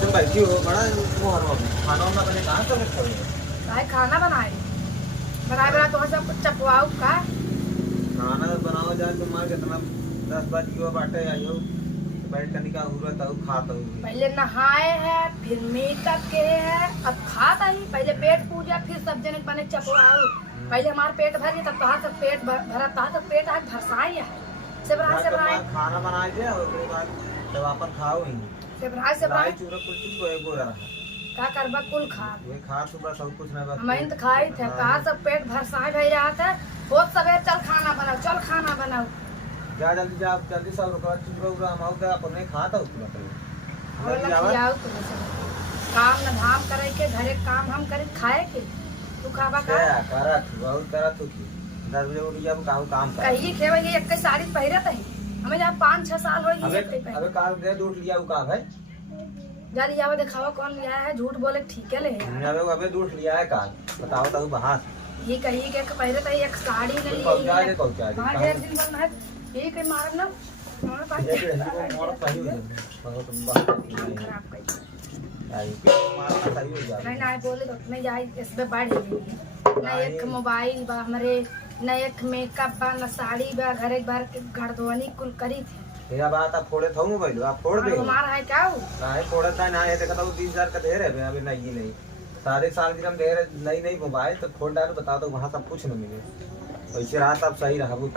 तुम बैठी हो बड़ा खाना वाना बने कहाँ कर रखे हो? भाई खाना बनाए बना तो सब कुछ चपवाओ का खाना तो बनाओ जाए तुम्हारे कितना 10 बज गयो बाटे आइयो बैठ कर निकाल हुआ तब खाता हूँ। पहले नहाए हैं फिर मेकअप के है अब खाता ही पहले पेट पूजा फिर सब जने बने चपवाओ पहले हमारा पेट भर गया तब तहार सब पेट भरा तहार सब पेट आज भरसाई है सेबराए खाना बनाए थे और उसके बाद जब अपन खाओ ही सेबराए चूरा कुछ को एक बोरा रहा का करबा कुल खा वे खा सुबह सब कुछ नहीं बस हम तो खाई थे कहा सब पेट भरसाई भई रहा था बहुत सवेर चल खाना बनाओ जा जल्दी जा जल्दी सब रुका चूरा हम आओ अपन नहीं खाता उसको और लखियाओ तो काम न धाम करे के घरे काम हम करे खाए के तू खाबा का करत बहुत करत होती 10 बजे उठ जा काम कर कहीं खेवे ये एक साड़ी पहिरत है हमें जहाँ 5-6 साल हो गए अबे काल दे दूध लिया का भाई जा लिया वो दिखावा कौन लिया है झूठ बोले ठीक है ले अबे दूध लिया है काल बताओ तो बाहर ये कहीं के पहिरत है एक साड़ी नहीं पहुंचा दे हां ढेर दिन बनना है ये कहीं मारन ना हमारे पास ये मोर सही हो जाए बहुत बात खराब कर आई पे मारना सही हो जाए नहीं बोले तो नहीं जाए इस पे बढ़ गई ना एक मोबाइल बा हमारे न एक मेकअप बा न साड़ी बा घरे भर के घर धोनी कुल करी थी ये बात आप फोड़े था मोबाइल आप फोड़ दे हमारा है क्या नहीं फोड़ा था ना ये देखा था 20,000 का ढेर है अभी नहीं सारे साल की हम ढेर नहीं मोबाइल तो फोड़ डाल बता दो वहाँ सब कुछ न मिले वैसे रात अब सही रहा वो